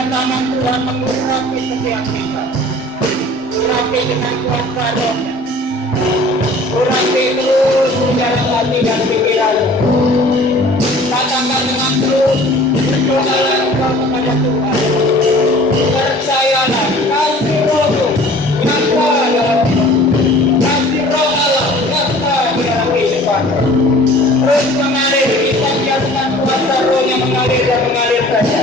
biarkan tangan Tuhan mengurapi setiap kita. Urapi dengan kuasa Roh-Nya. Urapi terus di dalam hati dan pikiran. Katakan dengan terus berdoalah engkau kepada Tuhan. Percayalah kasih Roh nyata dalam hidup. Kasih Roh Allah nyata di dalam kehidupan. Terus mengalir, kita biarkan kuasa Roh-Nya mengalir dan mengalir saja.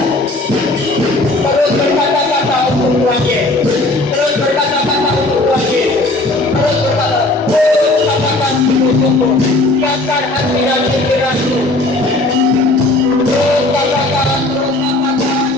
Terus berkata-kata untuk Tuhan Yesus. Terus berkata-kata untuk Tuhan Yesus. Terus berkata, terus katakan sungguh-sungguh. Siapkan hati dan pikiranmu. Terus katakan, terus katakan.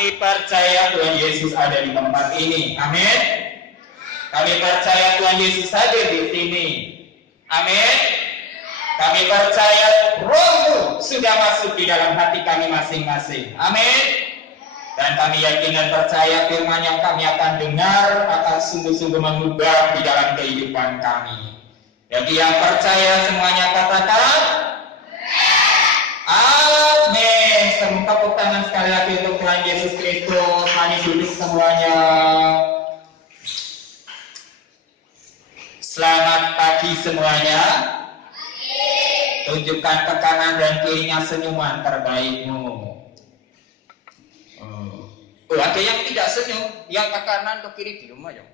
Kami percaya Tuhan Yesus ada di tempat ini. Amin. Kami percaya Tuhan Yesus hadir di sini. Amin. Kami percaya Roh sudah masuk di dalam hati kami masing-masing. Amin. Dan kami yakin dan percaya firman yang kami akan dengar akan sungguh-sungguh mengubah di dalam kehidupan kami. Bagi yang percaya semuanya katakan amin. Semoga tepuk tangan sekali lagi untuk Tuhan Yesus Kristus. Mari duduk semuanya. Selamat pagi semuanya. Tunjukkan ke kanan dan kirinya senyuman terbaikmu. Oh, ada yang tidak senyum, yang ke kanan ke kiri diam aja.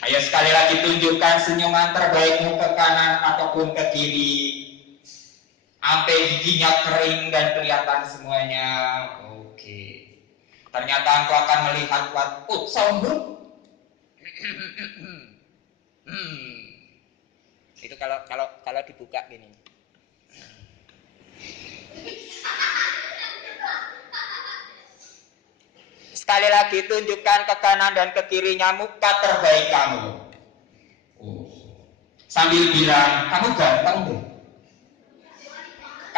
Ayo sekali lagi tunjukkan senyuman terbaikmu ke kanan ataupun ke kiri. Sampai giginya kering dan kelihatan semuanya. Oke. Ternyata engkau akan melihat sombong. Itu kalau dibuka gini. Sekali lagi tunjukkan ke kanan dan ke kirinya muka terbaik kamu. Sambil bilang, kamu ganteng deh.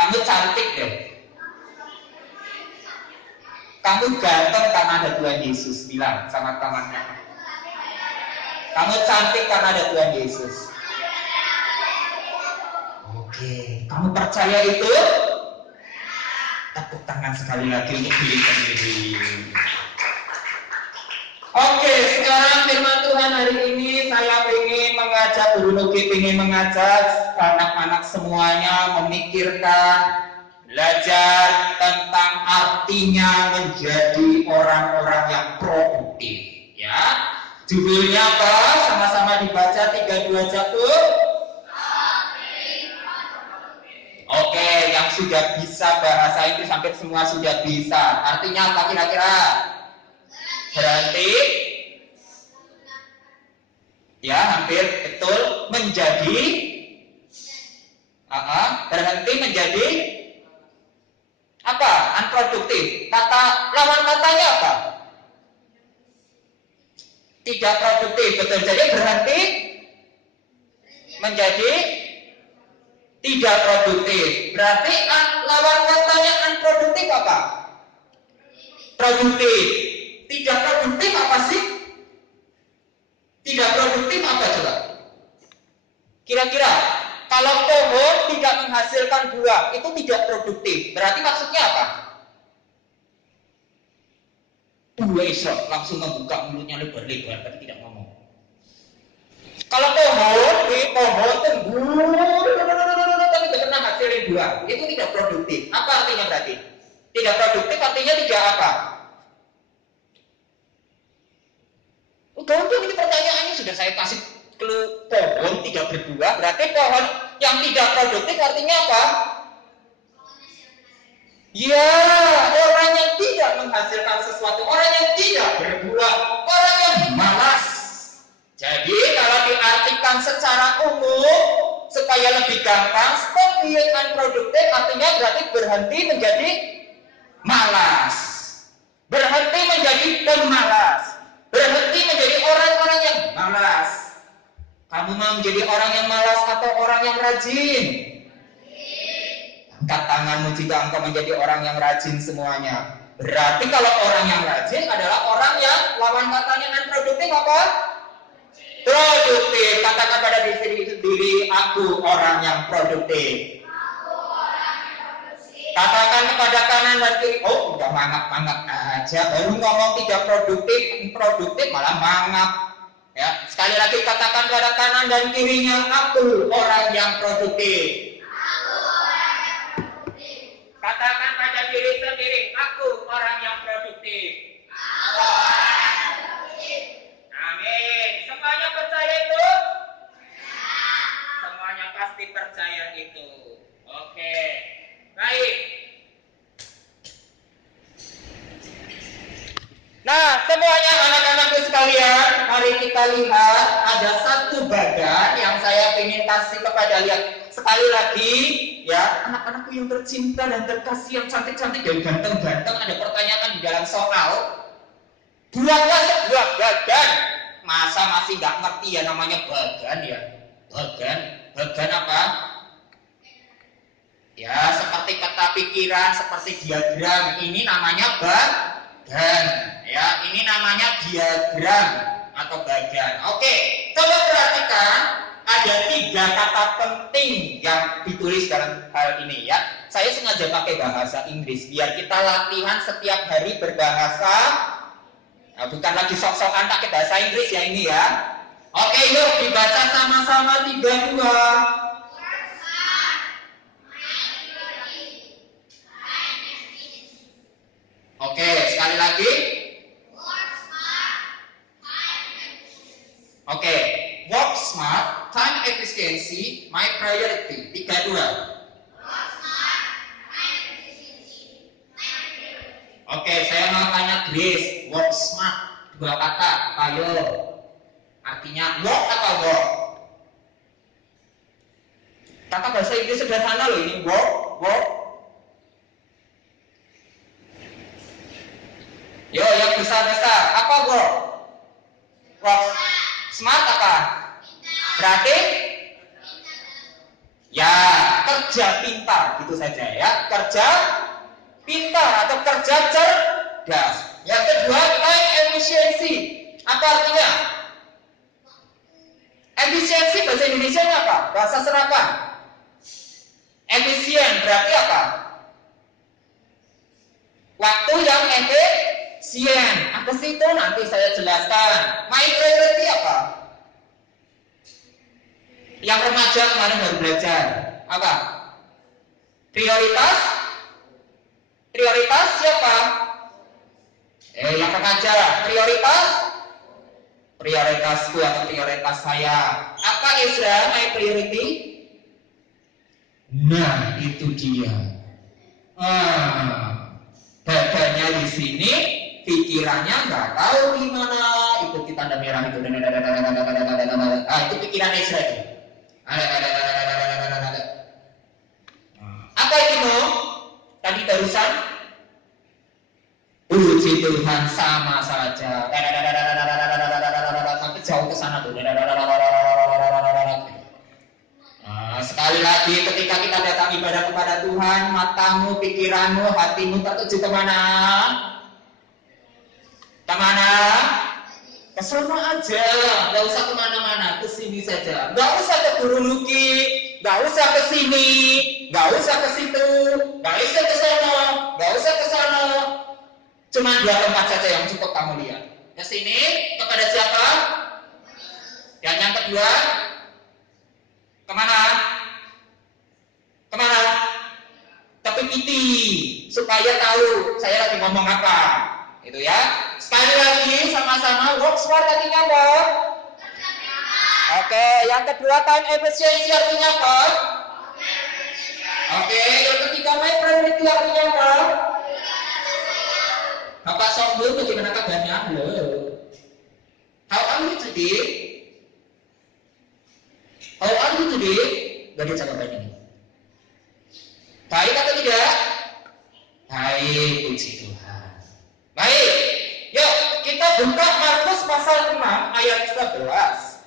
Kamu cantik deh. Kamu ganteng karena ada Tuhan Yesus. Bilang sama temannya. Kamu cantik karena ada Tuhan Yesus. Oke, kamu percaya itu? Tepuk tangan sekali lagi untuk diri sendiri. Oke, sekarang firman Tuhan hari ini saya ingin mengajak Guru Nuki, ingin mengajak anak-anak semuanya memikirkan, belajar tentang artinya menjadi orang-orang yang produktif. Ya, judulnya apa? Sama-sama dibaca 3, 2, 1. Oke, yang sudah bisa bahasa Inggris hampir semua sudah bisa. Artinya apa kira-kira? Berarti ya hampir betul menjadi berhenti menjadi apa? Unproduktif. Lawan katanya apa? Tidak produktif. Betul. Jadi berhenti menjadi tidak produktif. Berarti lawan katanya unproduktif apa? Produktif. Tidak produktif apa sih? Tidak produktif apa coba? Kira-kira kalau pohon tidak menghasilkan buah, itu tidak produktif. Berarti maksudnya apa? Dua Isra langsung membuka mulutnya lebar-lebar, tapi tidak ngomong. Kalau pohon tumbuh, tapi tidak pernah hasilin buah, itu tidak produktif. Apa artinya berarti? Tidak produktif artinya tidak apa? Gampang ini pertanyaannya, sudah saya kasih clue. Pohon tidak berbuah, berarti pohon yang tidak produktif artinya apa? Ya, orang yang tidak menghasilkan sesuatu, orang yang tidak berbuah, orang yang malas. Jadi kalau diartikan secara umum supaya lebih gampang, stop being unproductive artinya berarti berhenti menjadi malas, berhenti menjadi pemalas. Berhenti menjadi orang-orang yang malas. Kamu mau menjadi orang yang malas atau orang yang rajin? Angkat tanganmu jika engkau menjadi orang yang rajin semuanya. Berarti kalau orang yang rajin adalah orang yang lawan katanya unproduktif apa? Produktif. Katakan pada diri sendiri, aku orang yang produktif. Katakan kepada kanan dan kiri, oh udah mangap-mangap aja, baru ngomong tidak produktif malah mangap. Ya, sekali lagi katakan pada kanan dan kirinya, aku orang yang produktif. Katakan pada diri sendiri, aku orang yang produktif. Amin. Semuanya percaya itu? Semuanya pasti percaya itu. Oke. Baik. Nah, semuanya anak-anakku sekalian, mari kita lihat ada satu badan yang saya ingin kasih kepada lihat sekali lagi. ya anak-anakku yang tercinta dan terkasih, yang cantik-cantik dan ganteng-ganteng, ada pertanyaan di dalam soal. 2 kelas 2 bagan. Masa masih nggak ngerti ya namanya bagan ya? Bagan apa? Ya seperti peta pikiran, seperti diagram. Ini namanya bagan. Ya ini namanya diagram atau bagan. Oke, coba perhatikan. Ada 3 kata penting yang ditulis dalam hal ini ya. Saya sengaja pakai bahasa Inggris biar kita latihan setiap hari berbahasa. Nah, bukan lagi sok-sokan pakai bahasa Inggris ya ini ya. Oke, yuk dibaca sama-sama 3, 2. Oke, sekali lagi. Oke, work smart, time efficiency, my priority. 3, 2. Oke, saya mau tanya Grace, work smart, 2 kata, ayo. Artinya work atau work? Kata bahasa Inggris sederhana loh ini, work. Yo, yang besar-besar, apa work? Work. Smart apa? Berarti? Ya, kerja pintar, gitu saja ya. Kerja pintar atau kerja cerdas. Yang kedua, time efficiency. Apa artinya? Efisiensi bahasa Indonesia apa? Bahasa serapan. Efisien berarti apa? Waktu yang efisien. Apa sih itu? Nanti saya jelaskan. My priority apa? Yang remaja kemarin baru belajar. Apa? Prioritas siapa? Yang remaja. Prioritasku atau prioritas saya. Apa Ezra? My priority? Nah, itu dia. Badannya di sini, pikirannya nggak tahu di mana. Itu tanda merah itu. Itu pikiran Ezra itu. Apa itu mau? Tadi barusan? Puji Tuhan, sama saja. Sampai jauh ke sana tuh. Sekali lagi ketika kita datang ibadah kepada Tuhan, matamu, pikiranmu, hatimu tertuju kemana? Kemana? Ke sana aja, nggak usah kemana-mana, ke sini saja. Nggak usah ke Guru Luki, nggak usah ke sini, nggak usah ke situ, nggak usah ke sana, nggak usah ke sana. Cuma 2 tempat saja yang cukup kamu lihat. Ke sini kepada siapa? Dan yang kedua, kemana? Kemana? Ke PPT, supaya tahu saya lagi ngomong apa. Itu ya. Sekali lagi sama-sama, work smart artinya apa? Oke, yang kedua time efficiency artinya apa? Oke, yang ketiga my priority artinya apa? Bapak Sombong, bagaimana kabarnya? Halo. How are you today? How are you today? Gak ada jawaban ini. Baik atau tidak? Baik, puji Tuhan. Baik, yuk kita buka Markus pasal 6 ayat 11.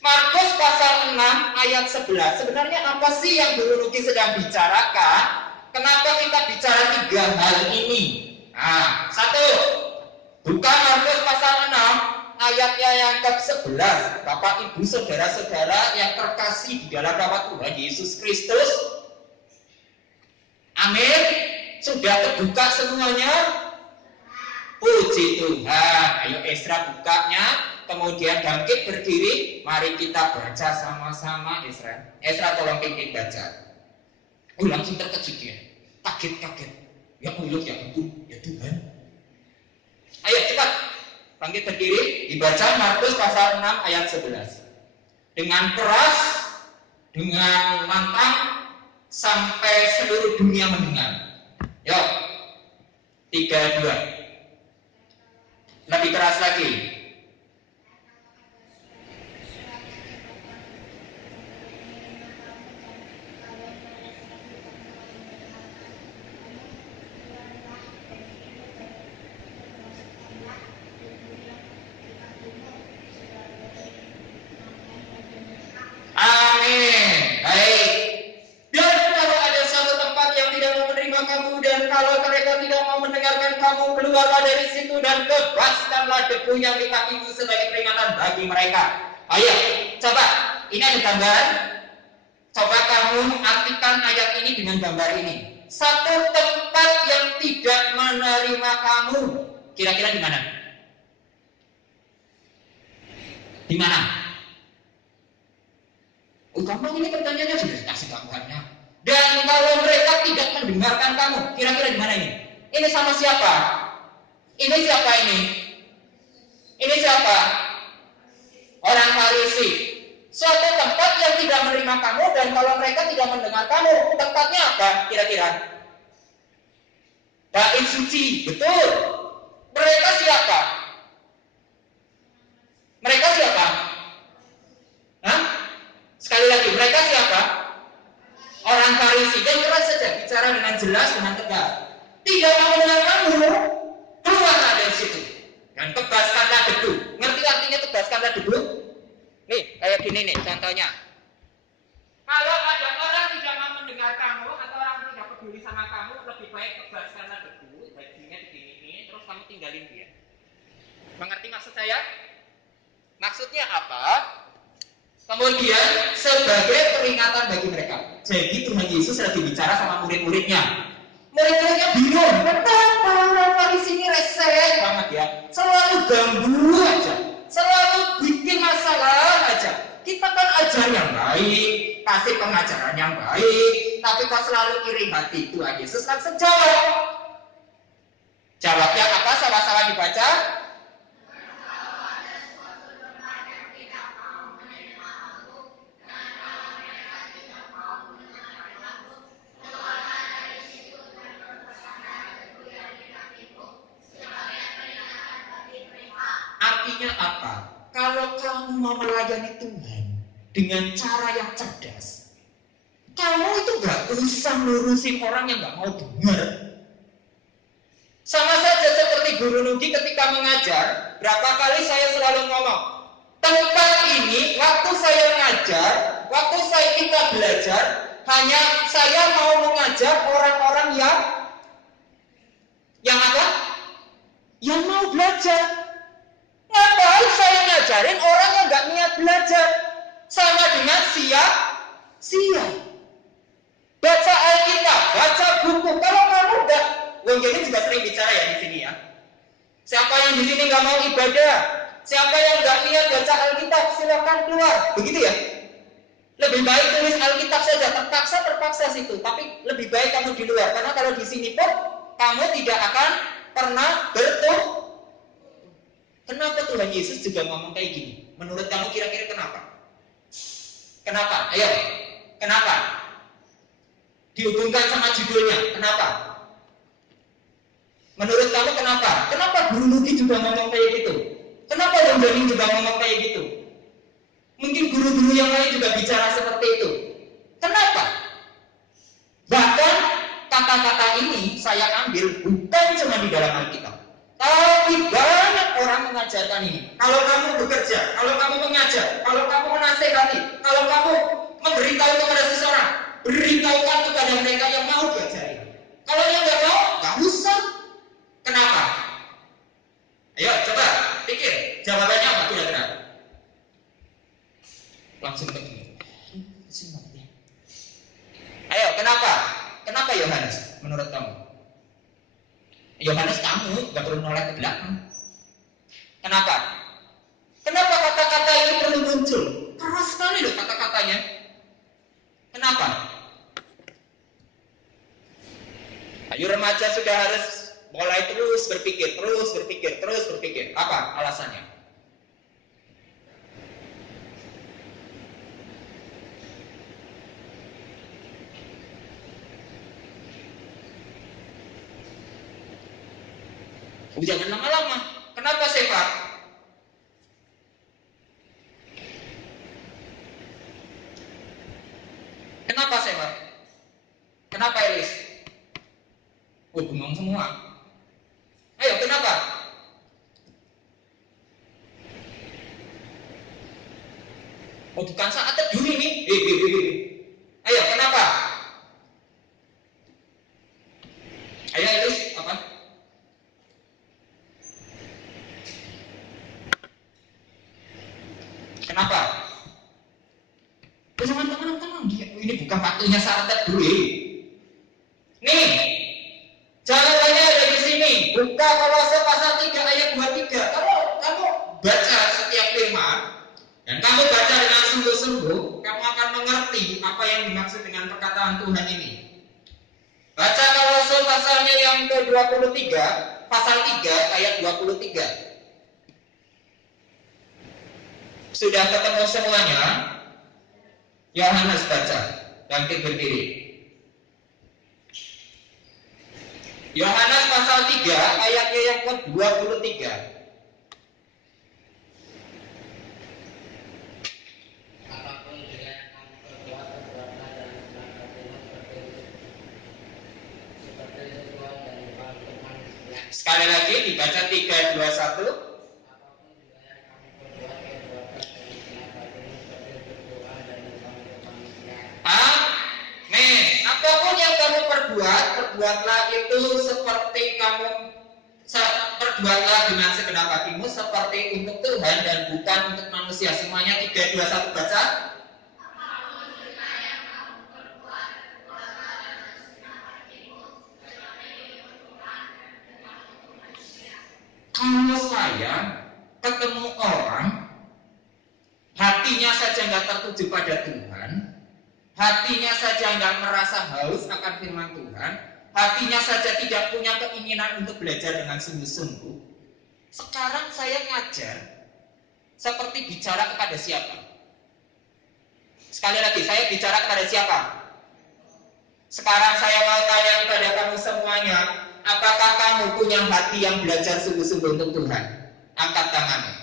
Markus pasal 6 ayat 11. Sebenarnya apa sih yang Guru Luki sedang bicarakan? Kenapa kita bicara 3 hal ini? Nah, 1. Buka Markus pasal 6 ayatnya yang ke-11. Bapak, Ibu, saudara-saudara yang terkasih di dalam nama Tuhan Yesus Kristus. Amin. Sudah terbuka semuanya? Puji Tuhan. Ayo Ezra bukanya, kemudian bangkit berdiri. Mari kita baca sama-sama Ezra. Ezra tolong pimpin baca. Langsung terkejut dia. Kaget. Ya Allah, ya ampun, ya Tuhan. Ayo cepat. Bangkit berdiri, dibaca Markus pasal 6 ayat 11. Dengan keras, dengan lantang, sampai seluruh dunia mendengar. Yuk, 3, 2. Lebih keras lagi. keluarlah dari situ dan bebaskanlah debu yang di kakimu sebagai peringatan bagi mereka. Ayo, coba, ini ada gambar. Coba kamu artikan ayat ini dengan gambar ini. Satu tempat yang tidak menerima kamu, kira-kira di mana? Di mana? Gampang, ini pertanyaannya sudah kasih gambarnya. Dan kalau mereka tidak mendengarkan kamu, kira-kira di mana ini? Ini sama siapa? Ini siapa ini? Ini siapa? Orang Farisi. Suatu tempat yang tidak menerima kamu, dan kalau mereka tidak mendengar kamu, tempatnya apa kira-kira? Bait suci, betul. Mereka siapa? Mereka siapa? Hah? Sekali lagi, mereka siapa? Orang Farisi. Dan keras saja, bicara dengan jelas, dengan tegas. Tidak mau mendengar kamu, keluarlah dari situ dan tebaskanlah debu. Ngerti artinya tebaskanlah debu? Nih, kayak gini nih contohnya. Kalau ada orang tidak mau mendengar kamu atau orang tidak peduli sama kamu, lebih baik tebaskanlah debu, bajunya diginiin, terus kamu tinggalin dia. Mengerti maksud saya? Maksudnya apa? Kemudian sebagai peringatan bagi mereka. Jadi Tuhan Yesus lagi bicara sama murid-muridnya. Murid-muridnya bingung, kenapa orang Farisi ini reseh banget ya? Selalu ganggu aja, selalu bikin masalah aja. Kita kan ajar yang baik, kasih pengajaran yang baik, tapi kok selalu iri hati. Tuhan Yesus langsung jawab. Jawabnya apa? Sama-sama dibaca. Artinya apa? Kalau kamu mau melayani Tuhan dengan cara yang cerdas, kamu itu gak usah ngurusin orang yang gak mau dengar. Sama saja seperti guru Nugi ketika mengajar, berapa kali saya selalu ngomong, tempat ini waktu saya mengajar, waktu kita belajar, hanya saya mau mengajar orang-orang yang apa? Yang mau belajar. Ngapain saya ngajarin orang yang gak niat belajar? Sama dengan sia-sia. Baca Alkitab, baca buku. Kalau kamu enggak, Wong Joni juga sering bicara ya di sini ya. Siapa yang di sini nggak mau ibadah, siapa yang nggak niat baca Alkitab, silakan keluar. Begitu ya. Lebih baik tulis Alkitab saja, terpaksa situ. Tapi lebih baik kamu di luar, karena kalau di sini pun kamu tidak akan pernah bertumbuh. Kenapa Tuhan Yesus juga ngomong kayak gini? Menurut kamu kira-kira kenapa? Kenapa? Ayo, kenapa? Dihubungkan sama judulnya, kenapa? Menurut kamu kenapa? Kenapa Guru Nugi juga ngomong kayak gitu? Kenapa Bang Joni juga ngomong kayak gitu? Mungkin guru-guru yang lain juga bicara seperti itu. Kenapa? Bahkan kata-kata ini saya ambil bukan cuma di dalam Alkitab, tapi banyak orang mengajarkan ini. Kalau kamu bekerja, kalau kamu mengajar, kalau kamu menasehati, kalau kamu memberitahu kepada seseorang, beritahukan kepada mereka yang mau diajari. Kalau yang nggak mau, nggak usah. Kenapa? Ayo coba pikir, jawabannya apa kira-kira? Langsung begini. Ayo, kenapa? Kenapa Yohanes menurut kamu? Yohanes kamu gak perlu noleh ke belakang. Kenapa? Kenapa kata-kata ini perlu muncul? Keras sekali loh kata-katanya. Kenapa? Ayo remaja sudah harus mulai terus berpikir. Apa alasannya? Jangan lama-lama. Kenapa Sefa? Kenapa Sefa? Kenapa Elis? Bengong semua. Ayo, kenapa? Bukan saat teduh ini. Ayo, kenapa? Ayo Elis, apa? Ini bukan waktunya santet dulu. Nih, jawabannya ada di sini. Buka Kolose pasal 3 ayat 23. Kamu baca setiap firman dan kamu baca dengan sungguh-sungguh, kamu akan mengerti apa yang dimaksud dengan perkataan Tuhan ini. Baca Kolose pasalnya yang ke-23, pasal 3 ayat 23. Sudah ketemu semuanya? Yohanes baca, bangkit berdiri. Yohanes pasal 3 ayatnya yang ke-23. Sekali lagi dibaca 3, 2, 1. Amin. Apapun yang kamu perbuatlah itu seperti perbuatlah dengan segenap hatimu seperti untuk Tuhan dan bukan untuk manusia. Semuanya 3, 2, 1 baca. Kalau saya ketemu orang, hatinya saja nggak tertuju pada Tuhan, hatinya saja nggak merasa haus akan firman Tuhan, hatinya saja tidak punya keinginan untuk belajar dengan sungguh-sungguh. Sekarang saya ngajar seperti bicara kepada siapa? Sekali lagi, saya bicara kepada siapa? Sekarang saya mau tanya kepada kamu semuanya, apakah kamu punya hati yang belajar sungguh-sungguh untuk Tuhan? Angkat tangannya.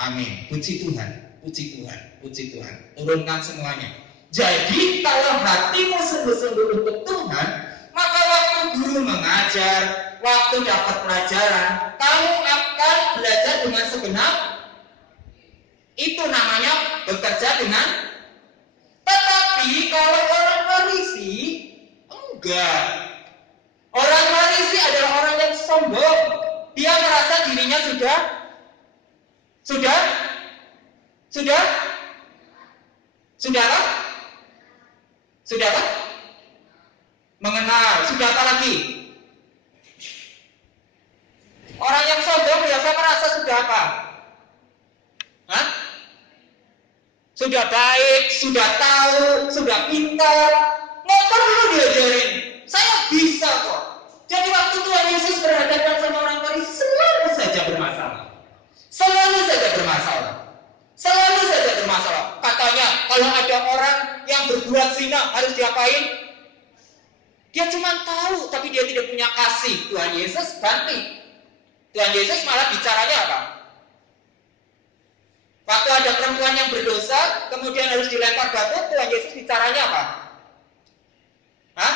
Amin. Puji Tuhan, puji Tuhan, puji Tuhan. Turunkan semuanya. Jadi kalau hatimu sungguh-sungguh untuk Tuhan, maka waktu guru mengajar, waktu dapat pelajaran, kamu akan belajar dengan segenap. Itu namanya bekerja dengan. Tetapi kalau orang Farisi, enggak. Orang Farisi adalah orang yang sombong. Dia merasa dirinya sudah apa? Sudah apa? Mengenal. Sudah apa lagi? Orang yang sombong biasa merasa sudah apa? Hah? Sudah baik, sudah tahu, sudah pintar. Nggak perlu diajarin. Saya bisa kok. Jadi waktu Tuhan Yesus berhadapan sama orang Farisi, selalu saja bermasalah. Selalu saja bermasalah. Selalu saja bermasalah. Katanya kalau ada orang yang berbuat zina harus diapain? Dia cuma tahu tapi dia tidak punya kasih. Tuhan Yesus ganti. Tuhan Yesus malah bicaranya apa? Waktu ada perempuan yang berdosa kemudian harus dilempar batu, Tuhan Yesus bicaranya apa? Hah?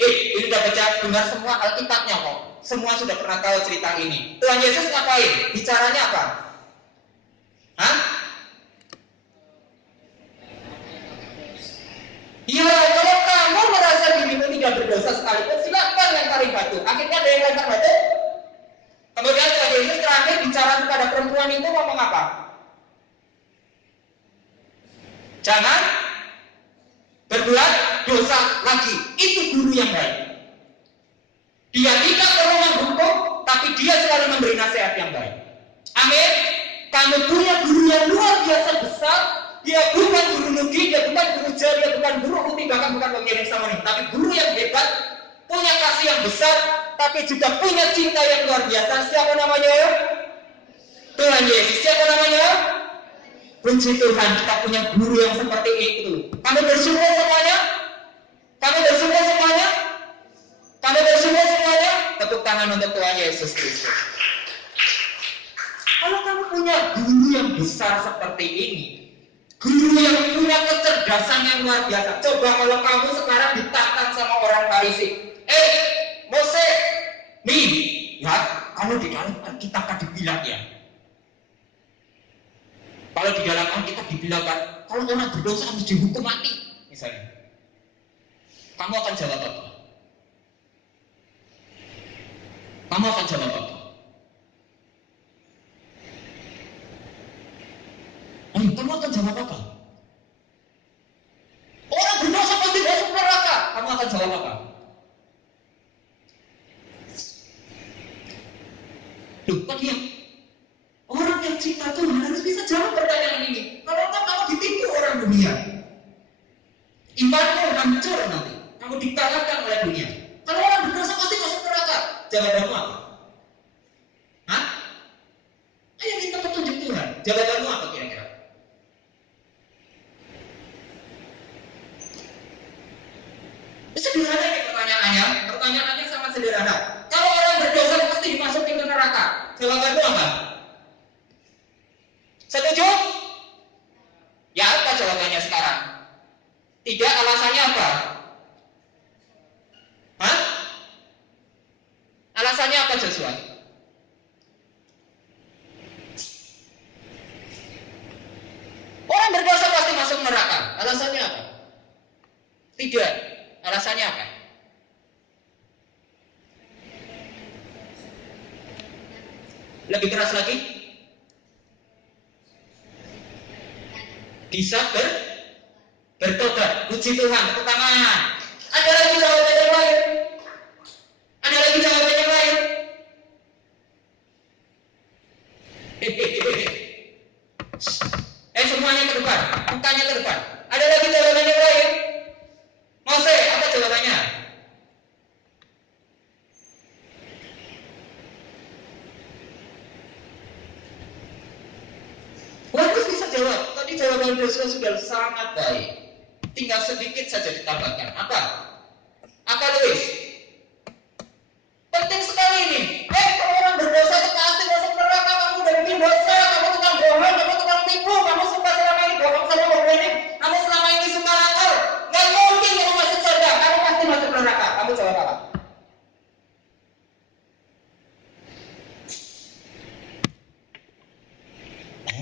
Ini udah baca dengar semua Alkitabnya kok. Semua sudah pernah tahu cerita ini. Tuhan Yesus ngapain? Bicaranya apa? Hah? Ya, kalau kamu merasa dirimu tidak berdosa sekalipun, silakan lemparin batu. Akhirnya ada yang lempar batu. Kemudian Tuhan Yesus terakhir bicara kepada perempuan itu ngomong apa? Jangan berbuat dosa lagi. Itu guru yang baik. Dia tidak perlu menghukum, tapi dia selalu memberi nasihat yang baik. Amin. Kamu punya guru yang luar biasa besar. Dia bukan guru nugi, dia bukan guru jari, dia bukan guru uti, bahkan bukan pengiring samoning. Tapi guru yang hebat, punya kasih yang besar, tapi juga punya cinta yang luar biasa. Siapa namanya? Tuhan Yesus. Siapa namanya? Puji Tuhan, kita punya guru yang seperti itu. Kamu bersyukur semuanya? Kamu bersyukur semuanya? Kamu bersyukur semuanya? Tepuk tangan untuk Tuhan Yesus Kristus. Kalau kamu punya guru yang besar seperti ini, guru yang punya kecerdasan yang luar biasa. Coba kalau kamu sekarang ditantang sama orang Farisi. Moses, nih, ya, kalau di dalam Alkitab kan dibilang ya. Kalau di dalam Alkitab dibilang kan, kalau orang berdosa harus dihukum mati, misalnya. Kamu akan jawab apa? Kamu akan jawab apa? Kamu akan jawab apa? Setuju? Ya, apa jawabannya sekarang? Tidak, alasannya apa? Hah? Alasannya apa, Joshua? Orang berdosa pasti masuk neraka. Alasannya apa? Tidak. Alasannya apa? Lebih keras lagi? Bisa bertobat. Puji Tuhan, tepuk tangan. Ada lagi jawaban yang lain? Ada lagi jawaban yang lain? Semuanya ke depan, mukanya ke depan. Ada lagi jawaban yang lain? Mose, apa jawabannya? Bagus bisa jawab. Tadi jawaban Joshua sudah sangat baik. Tinggal sedikit saja ditambahkan. Apa? Apa, Luis? Penting sekali ini. Kalau orang berdosa itu pasti masuk neraka. Kamu udah bikin dosa, kamu tukang bohong, kamu tukang tipu, kamu suka selama ini bohong sama orang ini, kamu selama ini suka nakal. Nggak mungkin kamu masuk surga. Kamu pasti masuk neraka. Kamu jawab apa?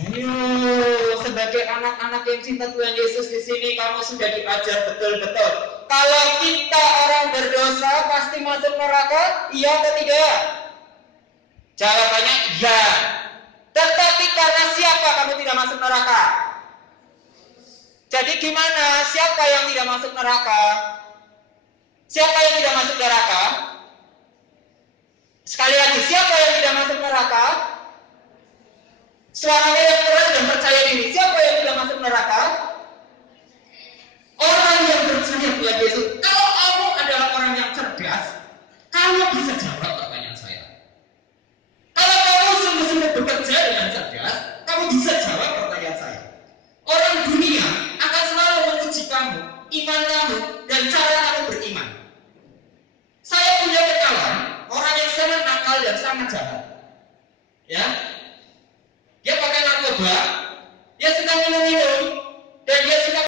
Ayo, sebagai anak-anak yang cinta Tuhan Yesus di sini, kamu sudah diajar betul-betul. Kalau kita orang berdosa pasti masuk neraka, iya atau tidak? Jawabannya iya. Tetapi karena siapa kamu tidak masuk neraka? Jadi gimana? Siapa yang tidak masuk neraka? Siapa yang tidak masuk neraka? Sekali lagi, siapa yang tidak masuk neraka? Suaranya yang keras dan percaya diri. Siapa yang tidak masuk neraka? Orang yang percaya Tuhan Yesus. Kalau kamu adalah orang yang cerdas, kamu bisa